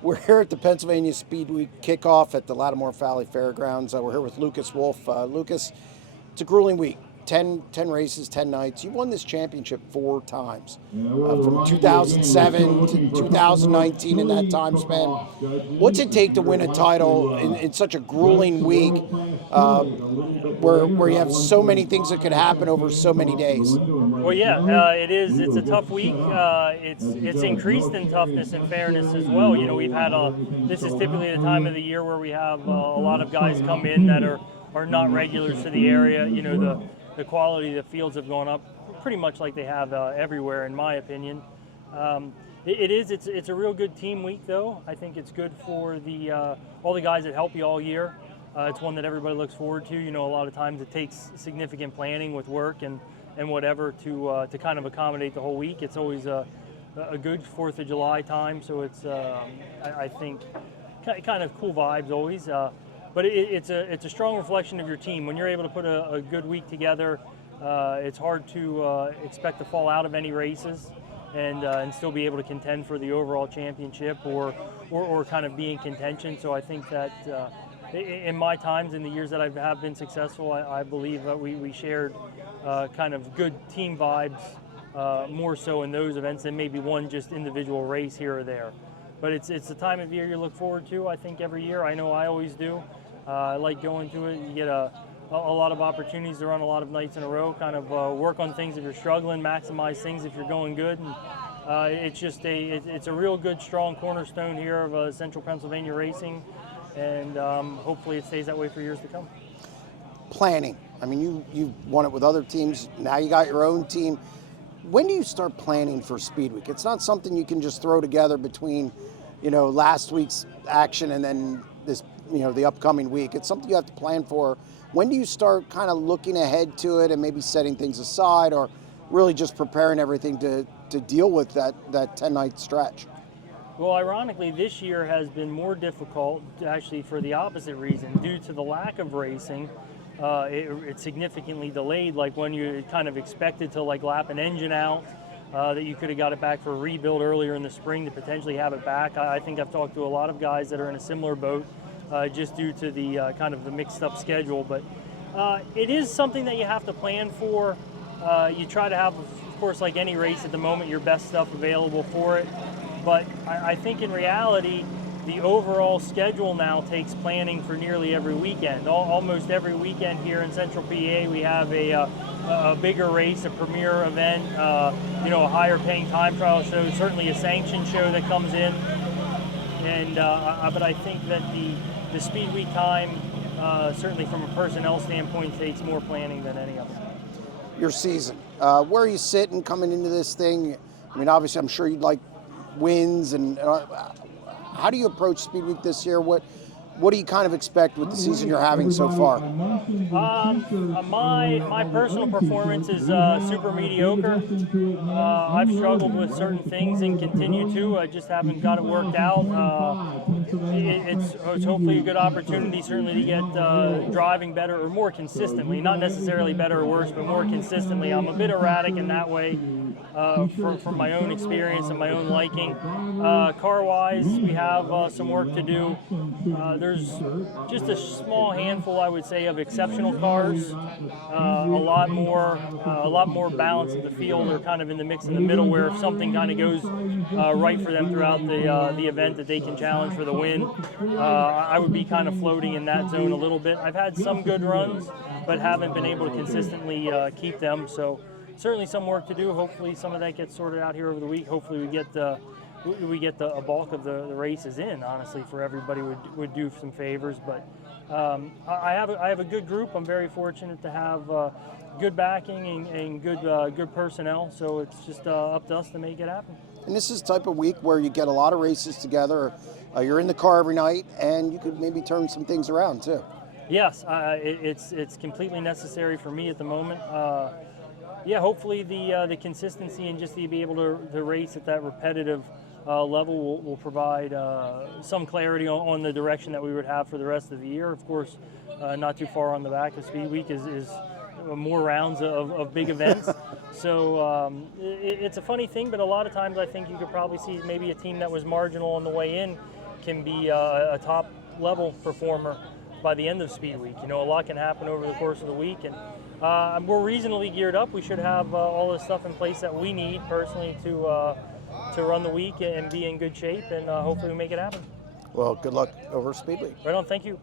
We're here at the Pennsylvania Speedweek kickoff at the Latimore Valley Fairgrounds. We're here with Lucas Wolfe. Lucas, it's a grueling week. 10 races, 10 nights. You won this championship 4 times, from 2007 to 2019 in that time span. What's it take to win a title in such a grueling week where you have so many things that could happen over so many days? Well, yeah, it is. It's a tough week. It's increased in toughness and fairness as well. You know, we've had this is typically the time of the year where we have a lot of guys come in that are not regulars to the area. You know, the quality of the fields have gone up pretty much like they have everywhere, in my opinion. It's a real good team week, though. I think it's good for all the guys that help you all year. It's one that everybody looks forward to. You know, a lot of times it takes significant planning with work and whatever to kind of accommodate the whole week. It's always a good 4th of July time, so it's I think kind of cool vibes always. But it's a strong reflection of your team. When you're able to put a good week together, it's hard to expect to fall out of any races and still be able to contend for the overall championship or kind of be in contention. So I think that in my times, in the years that I have been successful, I believe that we shared kind of good team vibes more so in those events than maybe one just individual race here or there. But it's the time of year you look forward to, I think, every year. I know I always do. I like going to it. You get a lot of opportunities to run a lot of nights in a row, kind of work on things if you're struggling, maximize things if you're going good. And it's a real good, strong cornerstone here of Central Pennsylvania racing. And hopefully it stays that way for years to come. Planning. I mean, you've won it with other teams. Now you got your own team. When do you start planning for Speedweek? It's not something you can just throw together between, last week's action and then this, the upcoming week. It's something you have to plan for. When do you start kind of looking ahead to it and maybe setting things aside, or really just preparing everything to deal with that 10-night stretch? Well, ironically, this year has been more difficult, actually, for the opposite reason. Due to the lack of racing, it's significantly delayed. Like when you kind of expected to lap an engine out, that you could have got it back for a rebuild earlier in the spring to potentially have it back. I think I've talked to a lot of guys that are in a similar boat, just due to the kind of the mixed up schedule. But it is something that you have to plan for. You try to have, of course, like any race at the moment, your best stuff available for it. But I think in reality, the overall schedule now takes planning for nearly every weekend. Almost every weekend here in Central PA, we have a bigger race, a premier event, a higher paying time trial show, certainly a sanctioned show that comes in. And but I think that the Speed Week time, certainly from a personnel standpoint, takes more planning than any of it. Your season, where are you sitting coming into this thing? I mean, obviously, I'm sure you'd like wins, and how do you approach Speed Week this year? What do you kind of expect with the season you're having so far? My personal performance is super mediocre. I've struggled with certain things and continue to. I just haven't got it worked out. It's hopefully a good opportunity, certainly, to get driving better or more consistently. Not necessarily better or worse, but more consistently. I'm a bit erratic in that way. From my own experience and my own liking. Car-wise, we have some work to do. There's just a small handful, I would say, of exceptional cars. A lot more balance of the field, or kind of in the mix in the middle, where if something kind of goes right for them throughout the event, that they can challenge for the win. I would be kind of floating in that zone a little bit. I've had some good runs, but haven't been able to consistently keep them. So certainly some work to do. Hopefully some of that gets sorted out here over the week. Hopefully we get a bulk of the races in. Honestly, for everybody would do some favors. But I have a good group. I'm very fortunate to have good backing and good personnel. So it's just up to us to make it happen. And this is the type of week where you get a lot of races together. You're in the car every night, and you could maybe turn some things around too. Yes, it's completely necessary for me at the moment. Yeah, hopefully the consistency and just to be able to race at that repetitive level will provide some clarity on the direction that we would have for the rest of the year. Of course, not too far on the back of Speed Week is more rounds of big events. So it's a funny thing, but a lot of times I think you could probably see maybe a team that was marginal on the way in can be a top level performer by the end of Speed Week. You know, a lot can happen over the course of the week, and we're reasonably geared up. We should have all the stuff in place that we need personally to run the week and be in good shape, and hopefully we make it happen. Well, good luck over Speed Week. Right on. Thank you.